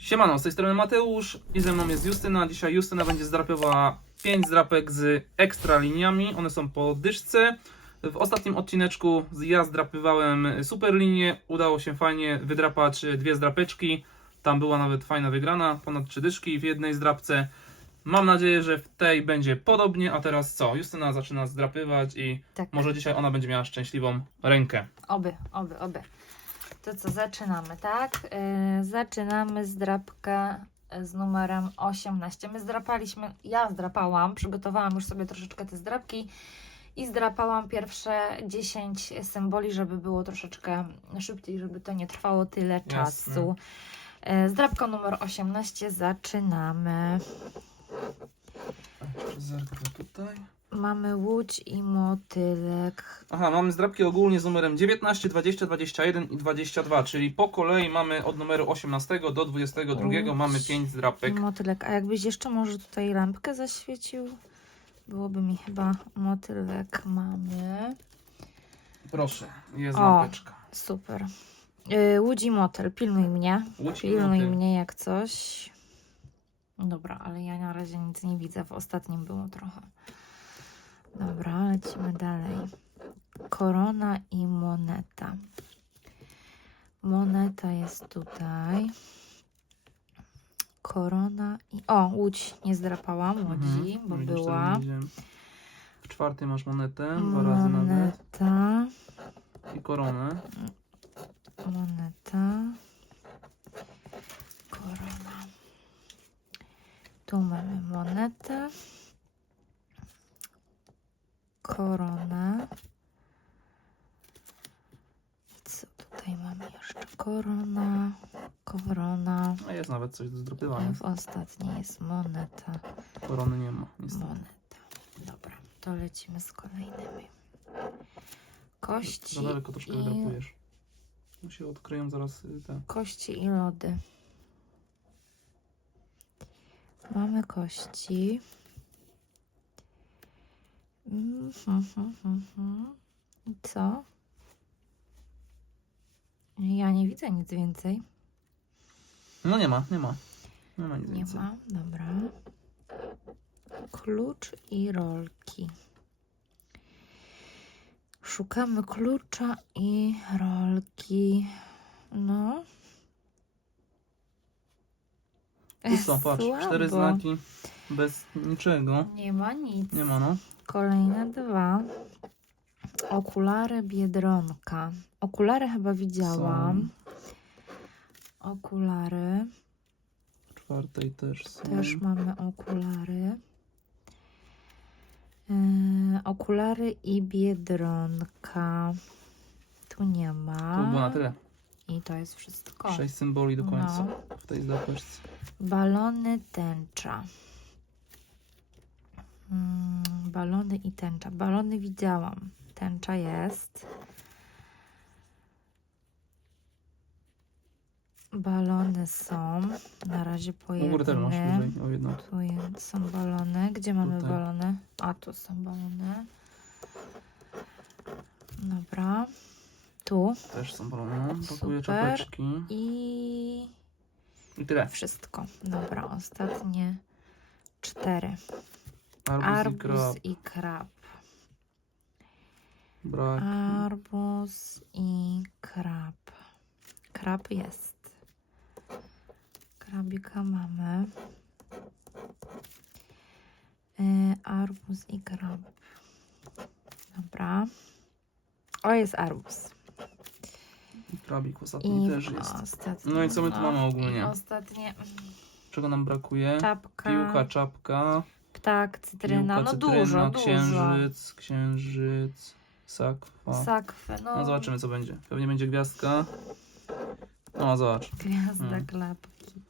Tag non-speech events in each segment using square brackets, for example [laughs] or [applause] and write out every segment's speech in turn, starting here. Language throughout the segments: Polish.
Siemano, z tej strony Mateusz i ze mną jest Justyna. Dzisiaj Justyna będzie zdrapywała 5 zdrapek z ekstra liniami. One są po dyszce. W ostatnim odcineczku ja zdrapywałem super linię. Udało się fajnie wydrapać dwie zdrapeczki. Tam była nawet fajna wygrana, ponad trzy dyszki w jednej zdrapce. Mam nadzieję, że w tej będzie podobnie. A teraz co? Justyna zaczyna zdrapywać i Tak. może dzisiaj ona będzie miała szczęśliwą rękę. Oby, oby, oby. To co, zaczynamy, tak? Yy, zaczynamy z drapka z numerem 18. My zdrapaliśmy, ja zdrapałam, przygotowałam już sobie troszeczkę te zdrapki i zdrapałam pierwsze 10 symboli, żeby było troszeczkę szybciej, żeby to nie trwało tyle Jasne. czasu. Yy, Zdrapka numer 18, zaczynamy. Zerknę tutaj. Mamy łódź i motylek. Aha, mamy zdrapki ogólnie z numerem 19, 20, 21 i 22, czyli po kolei mamy od numeru 18 do 22 Uć. mamy 5 zdrapek. Motylek. A jakbyś jeszcze może tutaj lampkę zaświecił? Byłoby mi chyba motylek mamy. Proszę, jest O. lampeczka. Super. Yy, Łódź motyl, pilnuj mnie. Łódź i Pilnuj motyl. mnie jak coś. Dobra, ale ja na razie nic nie widzę. W ostatnim było trochę. Dobra, lecimy dalej. Korona i moneta. Moneta jest tutaj. Korona i. O, łódź nie zdrapałam łodzi, Mhm, bo widzisz, była. teraz widziałem. W czwartej masz monetę, dwa razy nawet. Moneta. I koronę. Moneta. Korona. Tu mamy monetę. Koronę. Co tutaj mamy jeszcze? Korona. Korona. A jest nawet coś do zdrapywania. W ostatniej jest moneta. Korony nie ma, niestety. Moneta. Dobra, to lecimy z kolejnymi. Za Kości daleko troszkę i wydrapujesz. No się odkryją zaraz y, te. Kości i lody. Mamy kości. Mhm, mhm, mhm. I co? Ja nie widzę nic więcej. No nie ma, nie ma. Nie ma nic Nie więcej. ma. Dobra. Klucz i rolki. Szukamy klucza i rolki. No. Tu są, patrz, cztery znaki bez niczego. Nie ma nic. Nie ma, no. Kolejne dwa. Okulary Biedronka. Okulary chyba widziałam. Okulary. Czwartej też są. Też mamy okulary. Yy, okulary i Biedronka. Tu nie ma. To było na tyle. I to jest wszystko. Sześć symboli do końca No. w tej zdrapeczce. Balony tęcza. Mm, balony i tęcza. Balony widziałam. Tęcza jest. Balony są. Na razie po też masz o jedną. Tu jest, są balony. Gdzie mamy Tutaj. balony? A, tu są balony. Dobra. Tu. Też są balony. Pakuję Super. czapeczki. I I tyle. wszystko. Dobra, ostatnie cztery. Arbuz, i Arbuz krab. i krab. Brak. Arbuz i krab. Krab jest. Krabika mamy. Y, arbuz i krab. Dobra. O, jest arbuz. I krabik ostatni I też jest. No i co my tu mamy ogólnie? Ostatnie. Czego nam brakuje? Czapka, Piłka, czapka. Ptak, cytryna. Piłka, no cytryna, dużo, dużo. księżyc, księżyc, sakwa. Sakwy, no. No zobaczymy co będzie. Pewnie będzie gwiazdka. No zobacz. Gwiazda Hmm. klapki.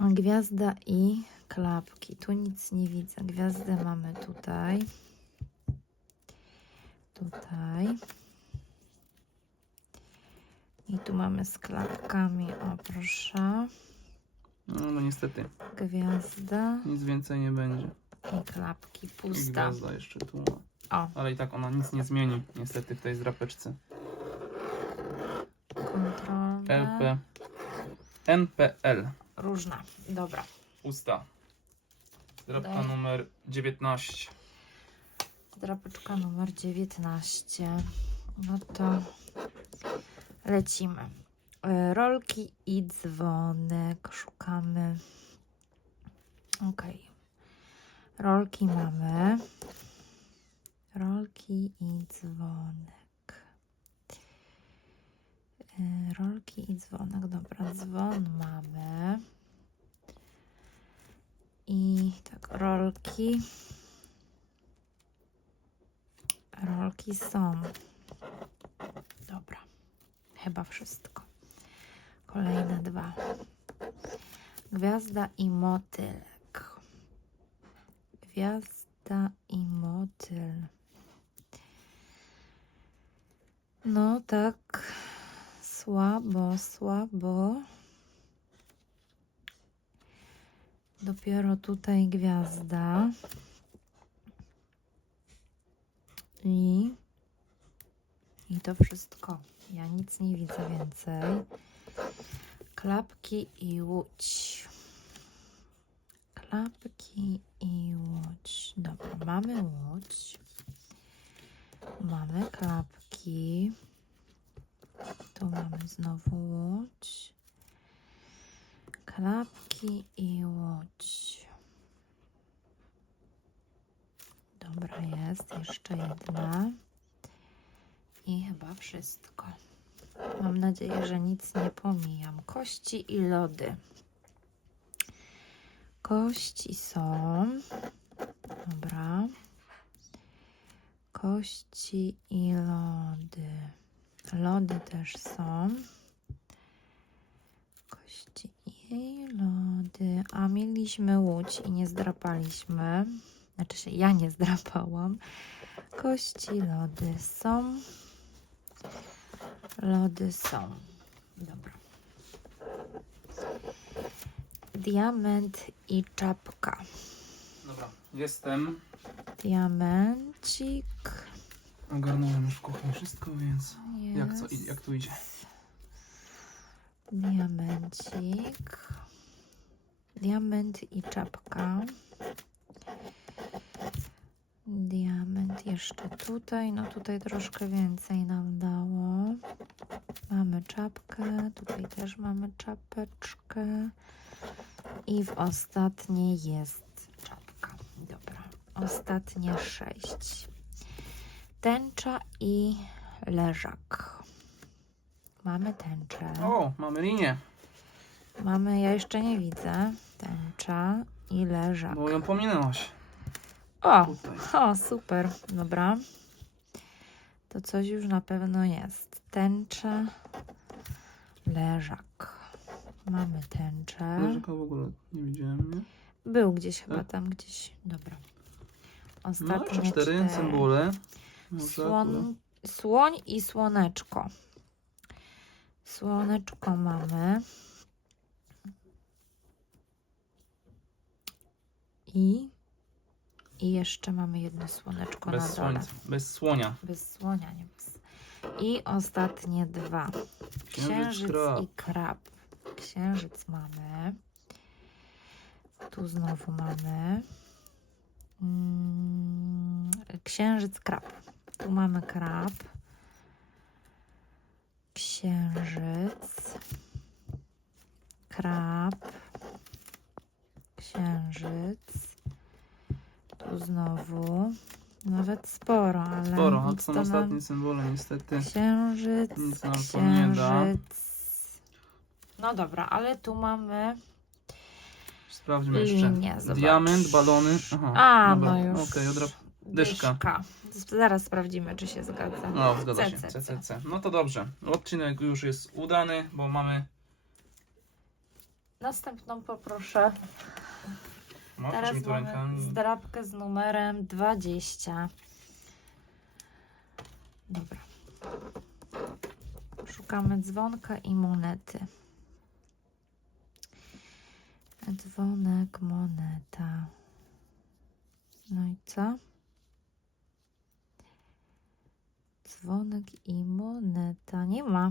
Gwiazda i klapki. Tu nic nie widzę. Gwiazdę mamy tutaj. Tutaj. I tu mamy z klapkami. O, proszę. No, no niestety. Gwiazda Nic więcej nie będzie. i klapki. I Pusta. gwiazda jeszcze tu. O, Ale i tak ona nic nie zmieni niestety w tej zdrapeczce. kontrolne. LP. NPL. Różna. Dobra. Usta. Drapka Daj. numer 19. Drapeczka numer 19. No to lecimy. Rolki i dzwonek. Szukamy. Ok. Rolki mamy. Rolki i dzwonek. E, Rolki i dzwonek. Dobra, dzwon mamy. I tak, rolki. Rolki są. Dobra. Chyba wszystko. Kolejne dwa. Gwiazda i motylek. Gwiazda i motyl. No tak. Słabo, słabo. Dopiero tutaj gwiazda. I, I to wszystko. Ja nic nie widzę więcej. Klapki i łódź. Klapki i łódź. Dobra, mamy łódź. Mamy klapki. Tu mamy znowu łódź. Klapki i łódź. Dobra, jest jeszcze jedna. I chyba wszystko. Mam nadzieję, że nic nie pomijam. Kości i lody. Kości są. Dobra. Kości i lody. Lody też są. Kości i lody. A mieliśmy łódź i nie zdrapaliśmy. Znaczy się, ja nie zdrapałam. Kości, lody są. Lody są. Dobra. Diament i czapka. Dobra, jestem. Diamencik. Ogarnąłem już w kuchni wszystko, więc jak, co, Jest. jak tu idzie? Diamencik. Diament i czapka. Diament jeszcze tutaj. No tutaj troszkę więcej nam dało. Mamy czapkę. Tutaj też mamy czapeczkę. I w ostatniej jest czapka. Dobra. Ostatnie sześć. Tęcza i leżak. Mamy tęczę. O, mamy linię, Mamy, ja jeszcze nie widzę. Tęcza i leżak. bo ją pominęłaś. O, Tutaj. o, super. Dobra. To coś już na pewno jest. Tęcza, leżak. Mamy tęczę. Leżyka w ogóle nie widziałem, nie? Był gdzieś chyba Tak? tam gdzieś. Dobra. No, Ostatnie jeszcze cztery symbole. Może akurat- Słon, słoń i słoneczko. Słoneczko mamy. I, I jeszcze mamy jedno słoneczko Bez na dole. bez słonia. Bez słonia, nie bez. I ostatnie dwa. Księżyc, Księżyc krab. i krab. Księżyc mamy. Tu znowu mamy. Mm, księżyc, krab. Tu mamy krab. Księżyc. Krab. Księżyc. Tu znowu. Nawet sporo, ale Sporo, a to nic są to ostatnie symbole niestety. Księżyc, Nic nam to nie da. księżyc. No dobra, ale tu mamy. Sprawdźmy jeszcze. Linię, zobacz. Diament, balony. Aha, A, dobra. no już. Okej, odrap... Dyszka. Zaraz sprawdzimy, czy się zgadza. No, zgadza się. CCC. CCC. No to dobrze. Odcinek już jest udany, bo mamy. Następną poproszę. No, Teraz tu mamy rękami. zdrabkę z numerem 20. Dobra. Szukamy dzwonka i monety. Dzwonek, moneta. No i co? Dzwonek i moneta. Nie ma.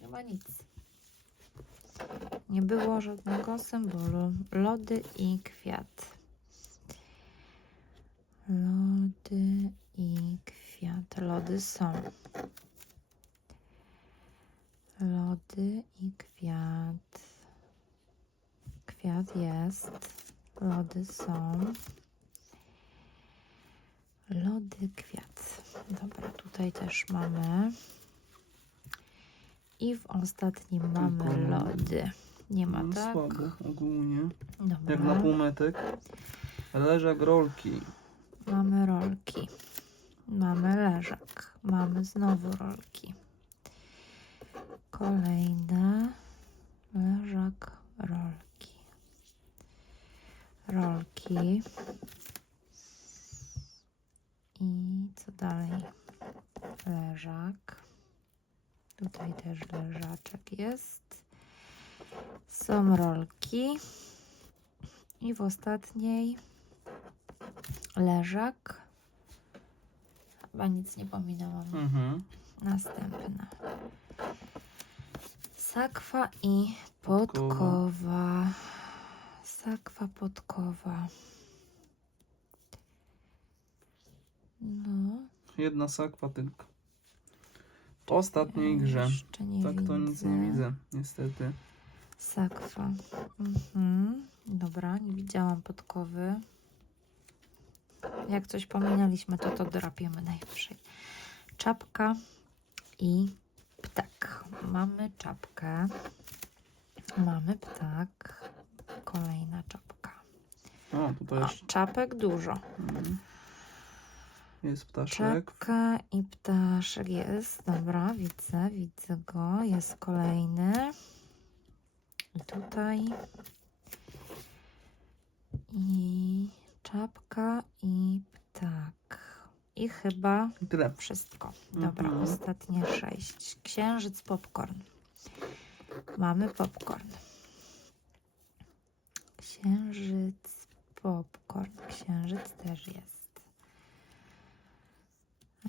Nie ma nic. Nie było żadnego symbolu. Lody i kwiat. Lody i kwiat. Lody są. Lody i kwiat. Kwiat jest. Lody są. Lody, kwiat. Dobra, tutaj też mamy. I w ostatnim mamy lody. Nie ma, No, tak? Słabo ogólnie. Dobra. Jak na półmetek. Leżak rolki. Mamy rolki. Mamy leżak. Mamy znowu rolki. Kolejne. Leżak, rolki. Rolki. I co dalej? Leżak. Tutaj też leżaczek jest. Są rolki. I w ostatniej leżak. Chyba nic nie pominęłam. Mhm. Następna. Sakwa i Podkowa. Sakwa, podkowa. No. Jedna sakwa tylko. W ostatniej grze. Jeszcze nie Tak to nic nie widzę, niestety. Sakwa. Mhm. Dobra, nie widziałam podkowy. Jak coś pominęliśmy, to to dorapiemy najwyżej. Czapka i ptak. Mamy czapkę. Mamy ptak. Kolejna czapka. O, tutaj O, czapek dużo. mhm. Jest ptaszek. Czapka i ptaszek jest. Dobra, widzę, widzę go. Jest kolejny. I tutaj. I czapka i ptak. I chyba I tyle. wszystko. Dobra, Mhm. ostatnie sześć. Księżyc, popcorn. Mamy popcorn. Księżyc, popcorn. Księżyc też jest.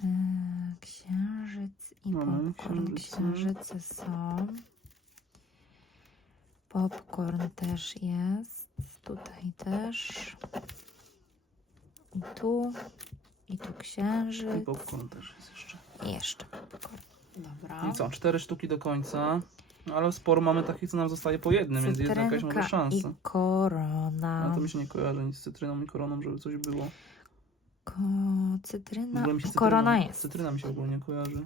Eee, Księżyc i Mamy popcorn. księżyce. Są. Popcorn też jest. Tutaj też. I tu. I tu I księżyc. popcorn też jest jeszcze. I jeszcze popcorn. Dobra. I co, cztery sztuki do końca. No, ale sporo mamy takich, co nam zostaje po jednym, więc jest jakaś może szansa. i korona. Ale to mi się nie kojarzy nic z cytryną i koroną, żeby coś było. Ko... Cytryna. mi Korona cytryna, jest. Cytryna mi się ogólnie kojarzy.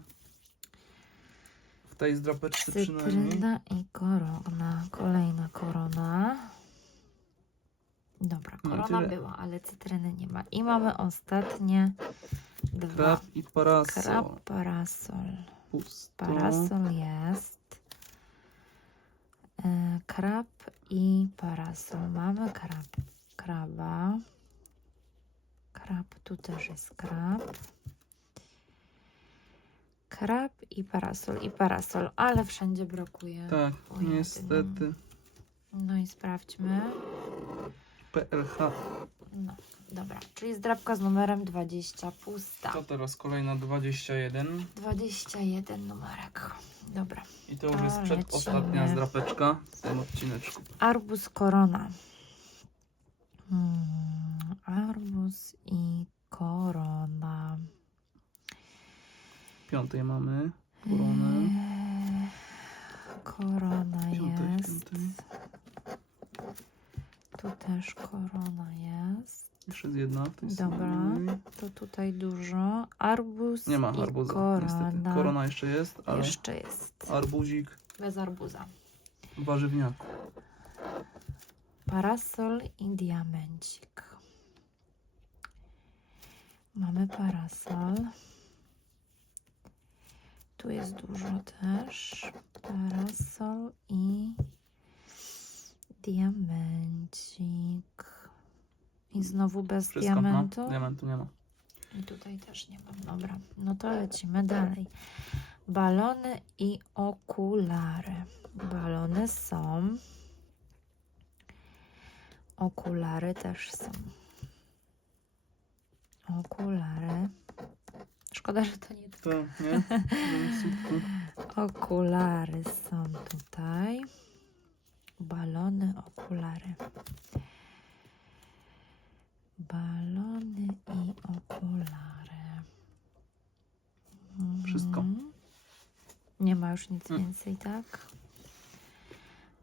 W tej zdrapeczce przynajmniej. Cytryna i korona. Kolejna korona. Dobra, No korona tyle. była, ale cytryny nie ma. I mamy ostatnie dwa. Krab i parasol. Krab, parasol. Pusto. Parasol jest. E, krab i parasol. Mamy krab, kraba. Krab, tu też jest krab. Krab i parasol, i parasol, ale wszędzie brakuje. Tak, po niestety. No i sprawdźmy. PLH. No, dobra, czyli zdrabka z numerem 20, pusta. To teraz kolejna 21. 21 numerek. Dobra. I to już jest przedostatnia zdrapeczka w tym odcineczku. Arbuz korona. Hmm, arbuz i korona. Piątej mamy koronę. Eee, korona Piątej, jest. piątej. Tu też korona jest. Jeszcze jest jedna w tej Dobra. samej. To tutaj dużo. Arbuz Nie ma i arbuza, korona. niestety. Korona jeszcze jest, ale Jeszcze jest. arbuzik Bez arbuza. w warzywniaku. Parasol i diamencik. Mamy parasol. Tu jest dużo też. Parasol i diamencik. I znowu bez Wszystko, diamentu. no. Diamentu nie ma. I tutaj też nie mam. Dobra, no to lecimy dalej. Balony i okulary. Balony są. Okulary też są. Okulary. Szkoda, że to nie To nie? Okulary są tutaj. okulary. Balony i okulary. Wszystko. Mhm. Nie ma już nic Mm. więcej, tak?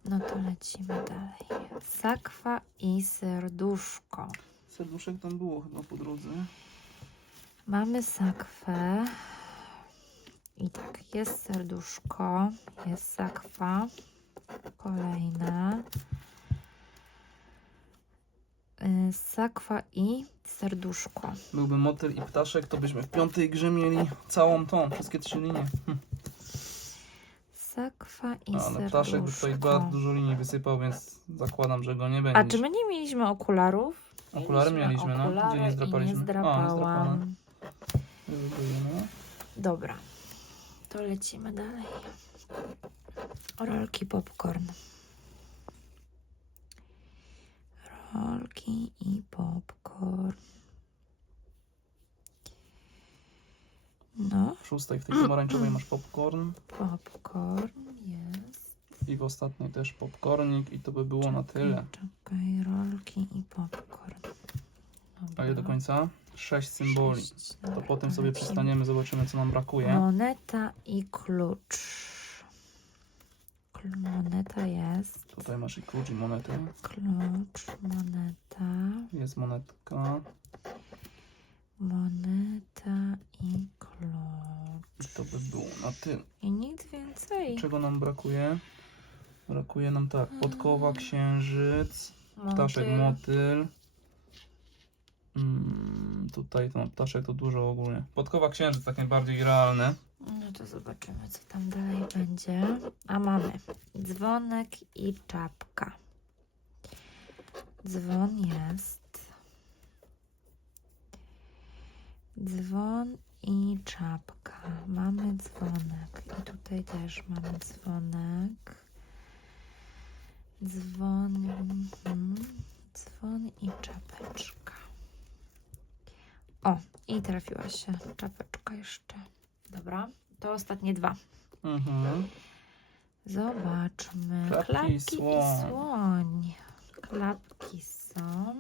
No to lecimy dalej. Sakwa i serduszko. Serduszek tam było chyba po drodze. Mamy sakwę. I tak, jest serduszko, jest sakwa. Kolejna. Y, Sakwa i serduszko. Byłby motyl i ptaszek, to byśmy w piątej grze mieli całą tą, wszystkie trzy linie. Hm. Sakwa i Ale serduszko. ptaszek by tutaj bardzo dużo linii wysypał, więc zakładam, że go nie będzie. A czy my nie mieliśmy okularów? Okulary mieliśmy, no. okulary Gdzie nie zdrapaliśmy? Nie nie zdrapałam. no. Dobra, to lecimy dalej. Rolki popcorn. Rolki i popcorn. No, W szóstej, w tej pomarańczowej masz popcorn popcorn jest. i w ostatniej też popcornik i to by było na tyle. Czekaj, rolki i popcorn. A ile do końca? Sześć symboli. Sześć, To dobra, potem sobie lecimy. przystaniemy, zobaczymy co nam brakuje. Moneta i klucz. Kl- Moneta jest. Tutaj masz i klucz i monetę. Klucz, moneta, Jest monetka moneta i klucz. i to by było na tyle. I nic więcej. Czego nam brakuje? Brakuje nam tak, podkowa, księżyc, ptaszek, Motyl. Mm, tutaj ten ptaszek to dużo ogólnie. Podkowa, księżyc, tak najbardziej realne. No to zobaczymy, co tam dalej będzie. A mamy dzwonek i czapka. Dzwon jest. Dzwon i czapka. Mamy dzwonek. I tutaj też mamy dzwonek. Dzwon. mhm. Dzwon i czapeczka. O, i trafiła się czapeczka jeszcze. Dobra, to ostatnie dwa. Mhm. Zobaczmy. Klapki i Klapki i słoń. słoń. Klapki są.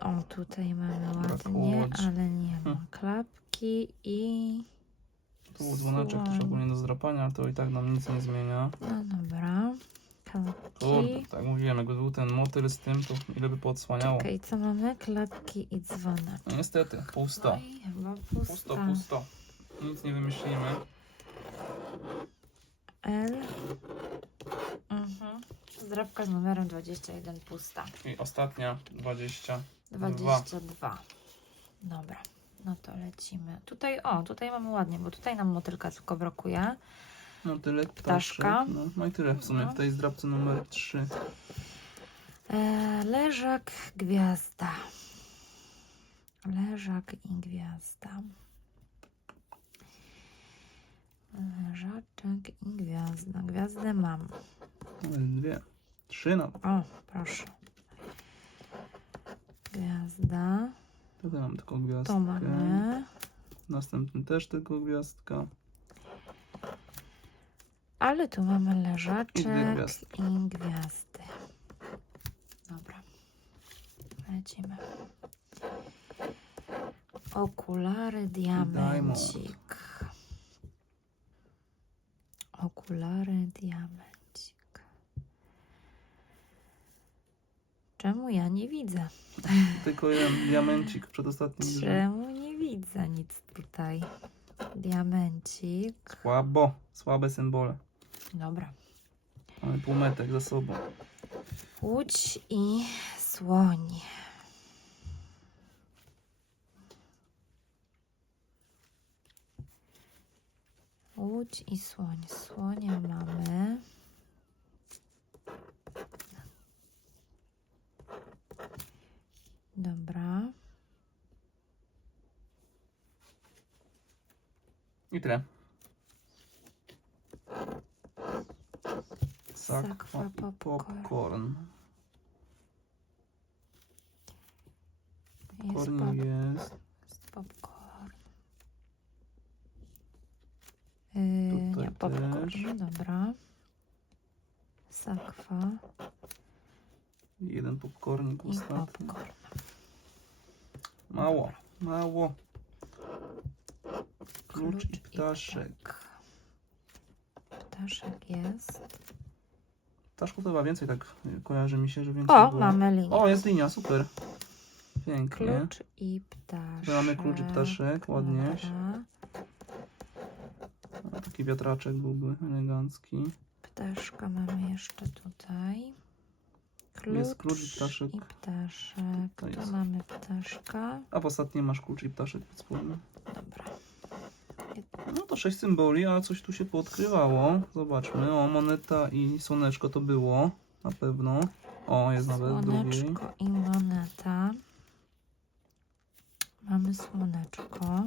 O, tutaj mamy ładnie, ale nie ma. Hm. Klapki i. Tu był dzwoneczek też ogólnie do zdrapania, ale to i tak nam nic nie zmienia. No dobra. Tak mówiłem, jakby był ten motyl z tym, to ile by poodsłaniało. Czekaj, co mamy? Klapki i dzwonek. No niestety, pusto. No i chyba pusta. Pusto, pusto. Nic nie wymyślimy. L. Mhm. Zdrabka z numerem 21 pusta. I ostatnia, 20. 22. Dobra, no to lecimy. Tutaj, o, tutaj mamy ładnie, bo tutaj nam motylka tylko brakuje. No tyle, Ptaszka. No, no i tyle w sumie No. w tej zdrabce numer 3. E, leżak, gwiazda. Leżak i gwiazda. Leżaczek i gwiazda. Gwiazdę mam. Dwie. Trzy nawet. O, proszę. Gwiazda. Tutaj mam tylko gwiazdkę. To mamy. Następny też tylko gwiazdka. Ale tu mamy leżaczek i gwiazdy. Dobra. Lecimy. Okulary diamencik. Okulary diamencik. Czemu ja nie widzę? [laughs] Tylko jeden diamencik przed ostatnim grze. Czemu nie widzę nic tutaj? Diamencik. Słabo. Słabe symbole. Dobra. Mamy półmetek za sobą. Łódź i słoń. Łódź i słoń. Słonia mamy. Dobra. I tyle. Sakwa, Sakwa i popcorn. popcorn. Jest, jest. popcorn. Yy, nie, popcorn. też. Dobra. sakwa Jeden popcornik i ostatni. popcorn. Mało, mało. Klucz i i ptaszek. ptak. Ptaszek jest. Ptaszków to chyba więcej tak y, kojarzy mi się, że więcej O, było. mamy linię. O, jest linia, super. Pięknie. Klucz i ptaszek. Mamy klucz i ptaszek, ładnie. Dobra. Taki wiatraczek byłby elegancki. Ptaszka mamy jeszcze tutaj. Klucz, Jest klucz i ptaszek. I ptaszek. Tutaj Tu jest. mamy ptaszka. A w ostatnim masz klucz i ptaszek pod spodem. Dobra. Sześć symboli, a coś tu się poodkrywało. Zobaczmy. O, moneta i słoneczko to było. Na pewno. O, jest nawet w drugiej. Słoneczko i moneta. Mamy słoneczko.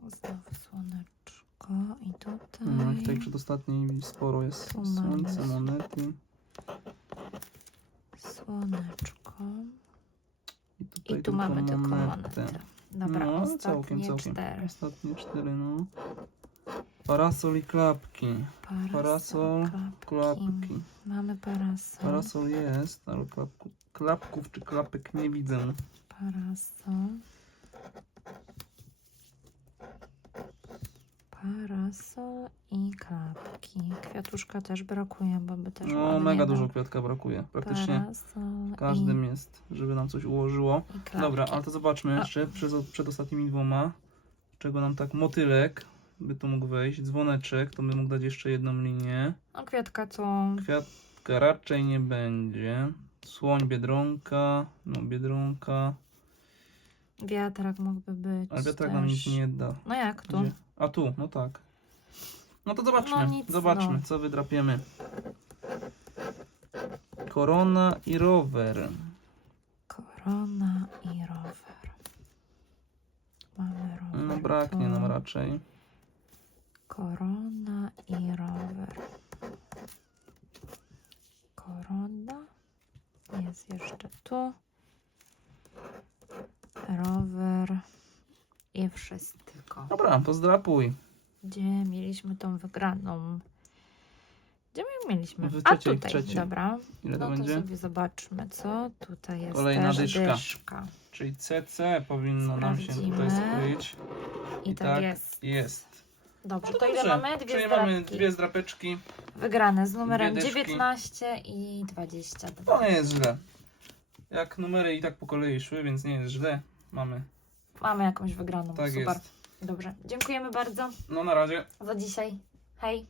Znowu słoneczko i tutaj. No, i w tej przedostatniej sporo jest Tu słońce, monety. Słoneczko. I I tu mamy tylko monetę. Dobra, no, ostatnie całkiem, całkiem. cztery. Ostatnie cztery, no. Parasol i klapki. Parasol, klapki. Klapki. Mamy parasol. Parasol jest, ale klapku, klapków czy klapek nie widzę. Parasol. Parasol i klapki. Kwiatuszka też brakuje, bo by też No, ładnie mega był. dużo kwiatka brakuje. Praktycznie Parasol w każdym i, jest, żeby nam coś ułożyło. i klapki. Dobra, ale to zobaczmy jeszcze przed, przed ostatnimi dwoma. Czego nam tak motylek by tu mógł wejść, dzwoneczek, to by mógł dać jeszcze jedną linię. No kwiatka to Kwiatka raczej nie będzie. Słoń, biedronka, no biedronka. wiatrak mógłby być Ale wiatrak też. nam nic nie da. No jak tu? Gdzie? A tu, no tak. No to zobaczmy, No nic, zobaczmy, no. co wydrapiemy. Korona i rower. Korona i rower. Mamy rower. No braknie tu. nam raczej. Korona i rower. Korona. Jest jeszcze tu. Rower. I wszystko. Dobra, to zdrapuj. Gdzie mieliśmy tą wygraną? Gdzie my mieliśmy? W A trzeciej, tutaj, trzeciej. dobra. Ile to no będzie? to sobie zobaczmy, co tutaj jest Kolejna też dyszka. dyszka. Czyli CC powinno nam się tutaj skryć. I, tak, jest. Jest. Dobrze, No to ile dobrze, mamy? Dwie Czyli zdrapki. mamy dwie zdrapeczki. Wygrane z numerem Dwie dyszki. 19 i 22. To nie jest źle. Jak numery i tak po kolei szły, więc nie jest źle. Mamy. Mamy jakąś wygraną. Tak Super. jest. Dobrze. Dziękujemy bardzo No na razie. za dzisiaj. Hej.